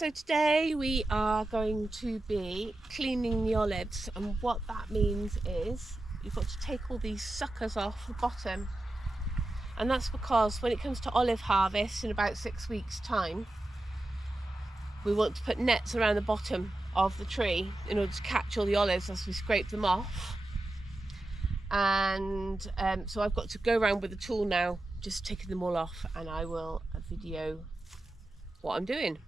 So today we are going to be cleaning the olives, and what that means is you've got to take all these suckers off the bottom, and that's because when it comes to olive harvest in about 6 weeks time, we want to put nets around the bottom of the tree in order to catch all the olives as we scrape them off. And so I've got to go around with a tool now, just taking them all off, and I will video what I'm doing.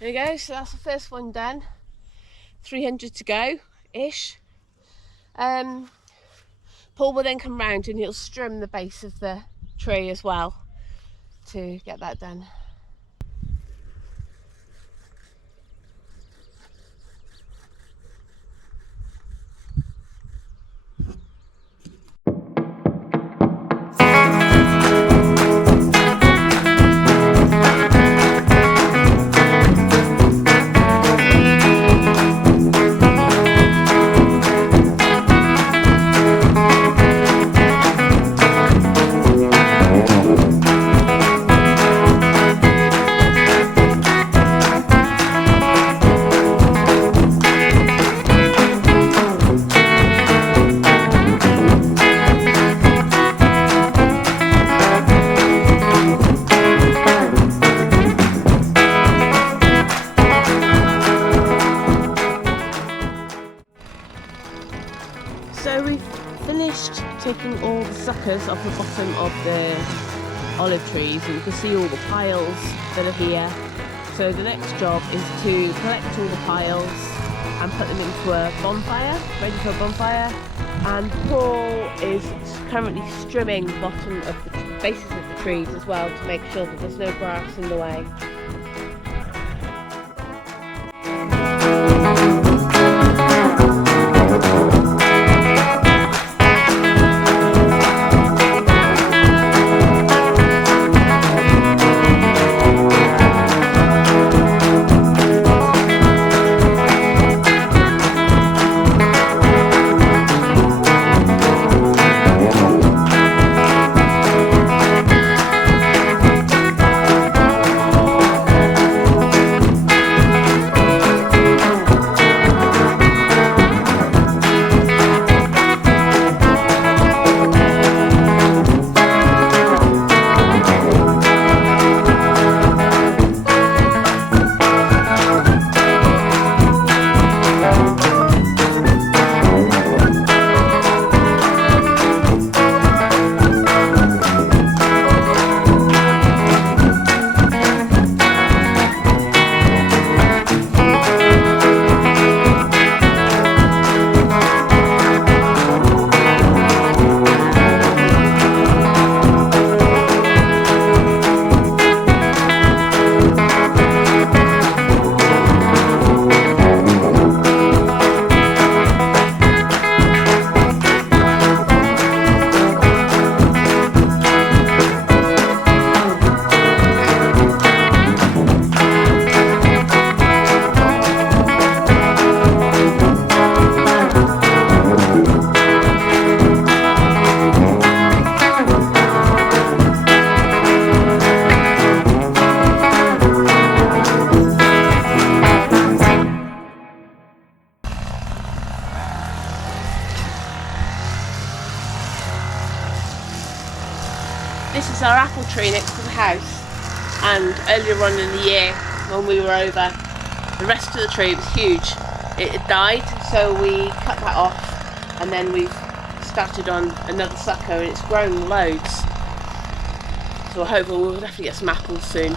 There we go, so that's the first one done. 300 to go ish. Paul will then come round and he'll strim the base of the tree as well to get that done. So we've finished taking all the suckers off the bottom of the olive trees, and you can see all the piles that are here. So the next job is to collect all the piles and put them into a bonfire, ready for a bonfire. And Paul is currently strimming the bottom of the bases of the trees as well to make sure that there's no grass in the way. is our apple tree next to the house, and earlier on in the year when we were over, the rest of the tree was huge. It had died, so we cut that off, and then we've started on another sucker, and it's grown loads. So I hope we'll definitely get some apples soon.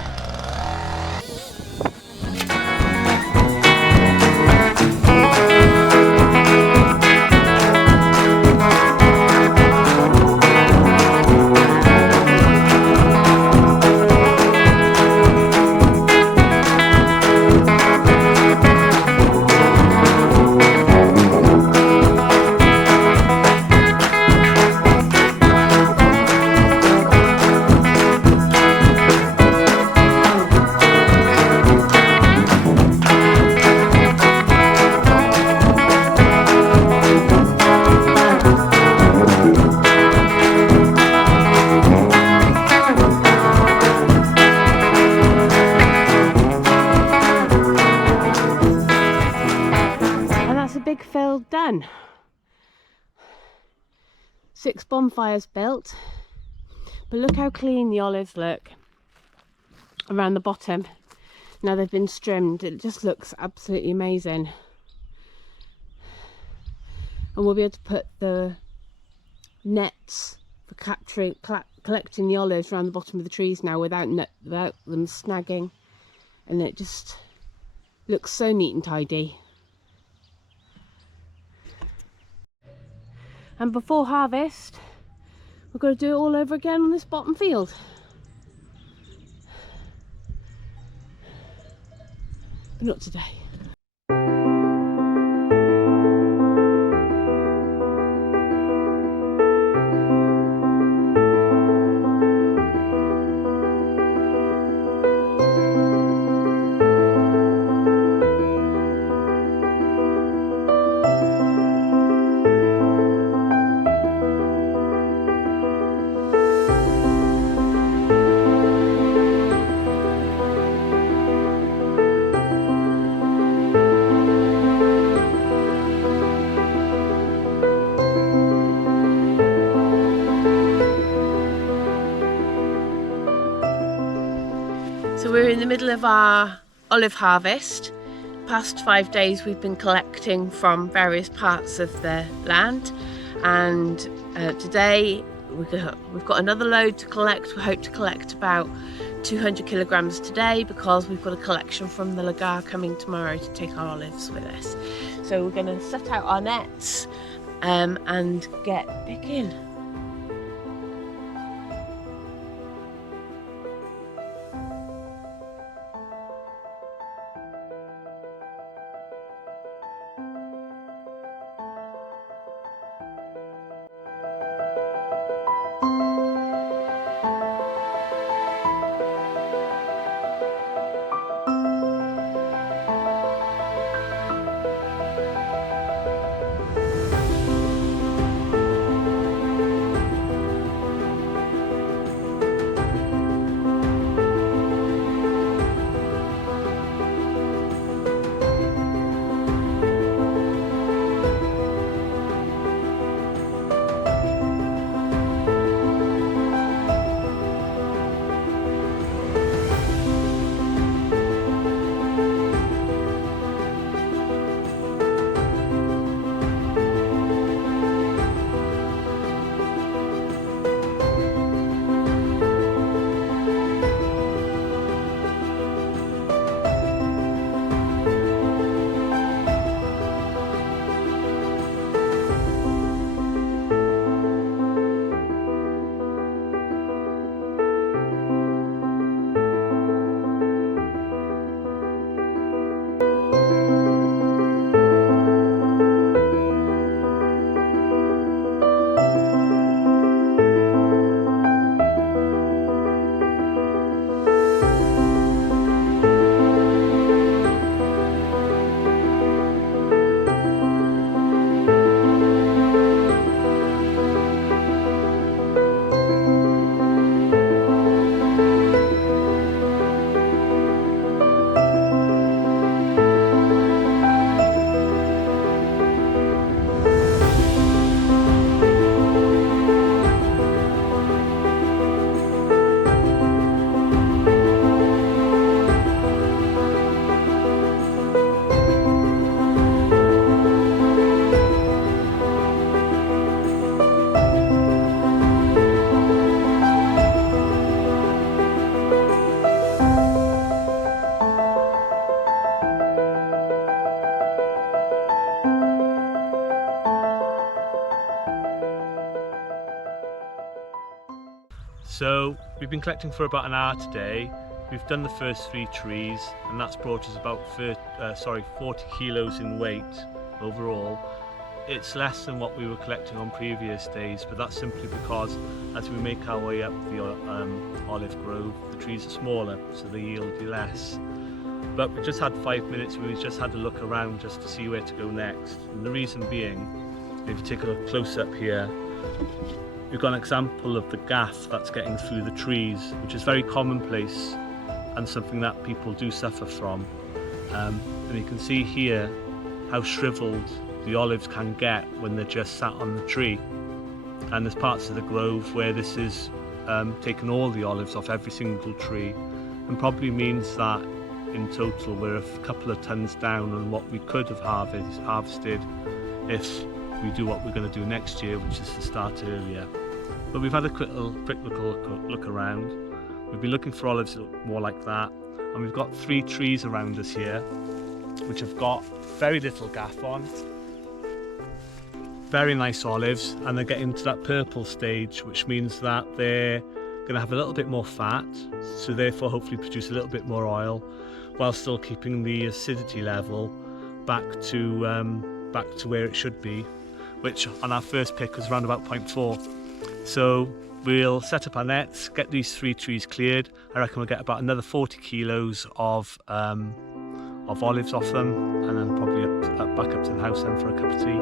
Done. 6 bonfires built, but look how clean the olives look around the bottom. Now they've been trimmed, it just looks absolutely amazing. And we'll be able to put the nets for collecting the olives around the bottom of the trees now without them snagging, and it just looks so neat and tidy. And before harvest, we've got to do it all over again on this bottom field. But not today. So we're in the middle of our olive harvest. Past 5 days we've been collecting from various parts of the land, and today we've got another load to collect. We hope to collect about 200 kilograms today because we've got a collection from the lagar coming tomorrow to take our olives with us. So we're going to set out our nets and get picking. So we've been collecting for about an hour today. We've done the first 3 trees, and that's brought us about 40 kilos in weight overall. It's less than what we were collecting on previous days, but that's simply because as we make our way up the olive grove, the trees are smaller, so they yield less. But we just had 5 minutes where we just had to look around just to see where to go next. And the reason being, if you take a look close up here, we've got an example of the gaff that's getting through the trees, which is very commonplace and something that people do suffer from. And you can see here how shriveled the olives can get when they're just sat on the tree. And there's parts of the grove where this is taken all the olives off every single tree, and probably means that in total we're a couple of tons down on what we could have harvested if we do what we're going to do next year, which is to start earlier. But we've had a quick look around. We've been looking for olives that look more like that, and we've got 3 trees around us here which have got very little gaff on. Very nice olives, and they're getting to that purple stage, which means that they're going to have a little bit more fat, so therefore hopefully produce a little bit more oil, while still keeping the acidity level back to where it should be, which on our first pick was around about 0.4. So we'll set up our nets, get these 3 trees cleared. I reckon we'll get about another 40 kilos of olives off them, and then probably back up to the house then for a cup of tea.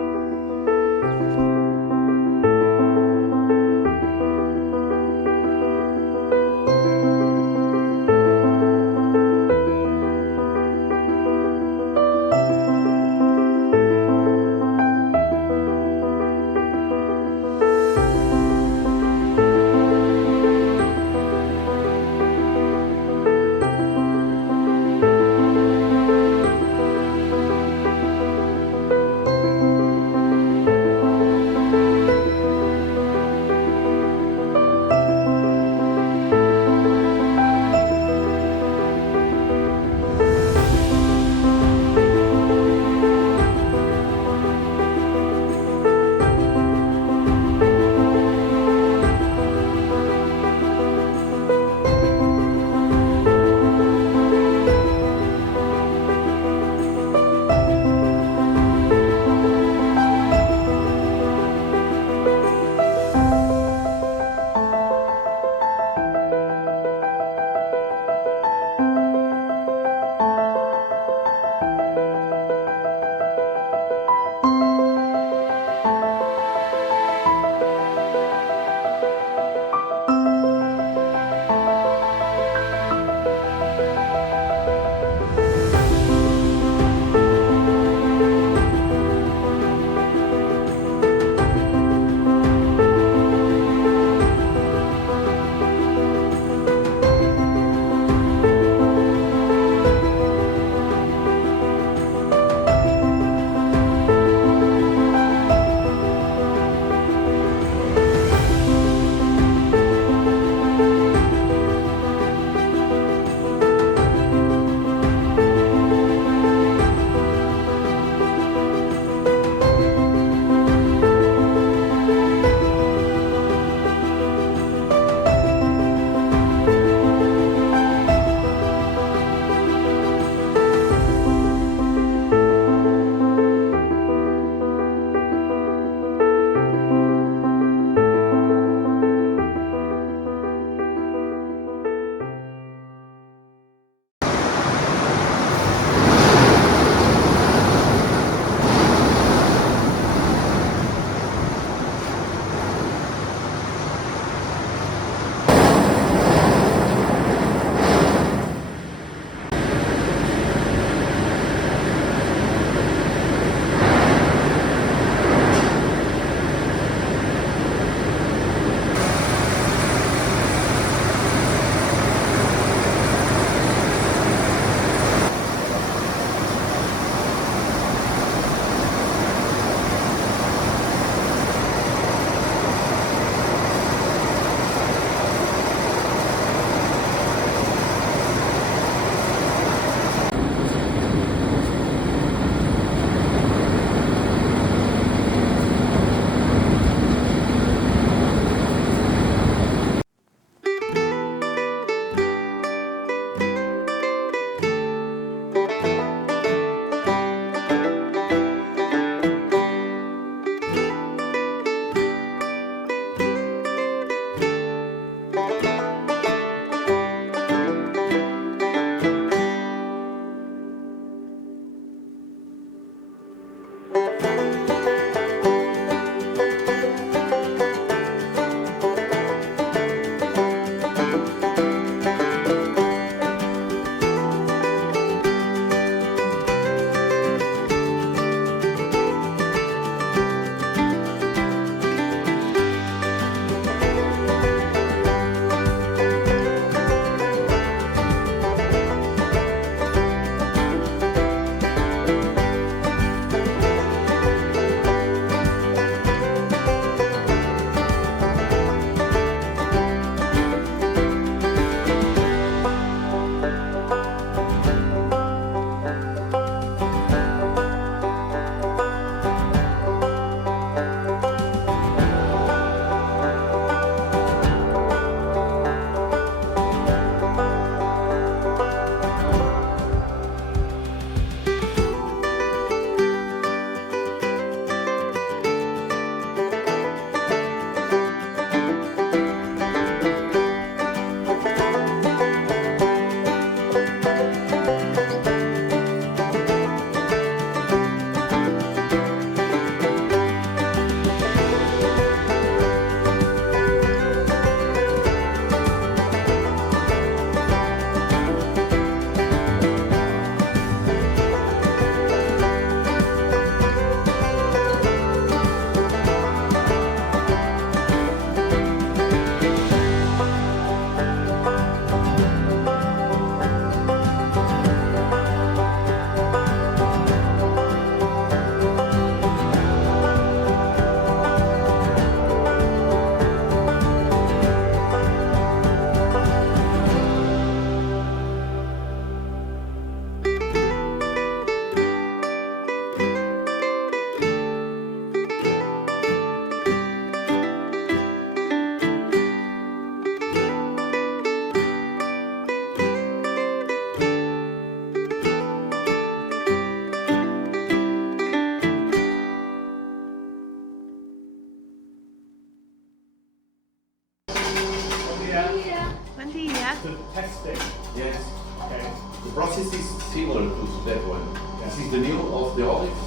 Yeah. The testing. Yes. Okay. The process is similar to that one. This is the new of the olive,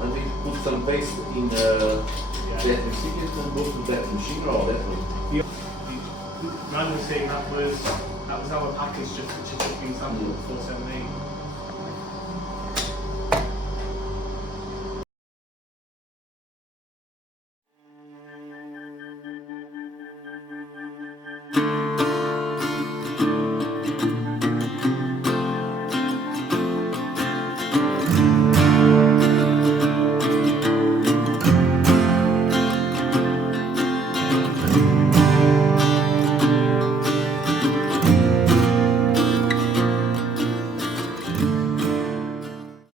and we put some paste in that recipient and go to that machine or that one. Rand was saying that was our package just which has just been sampled 478.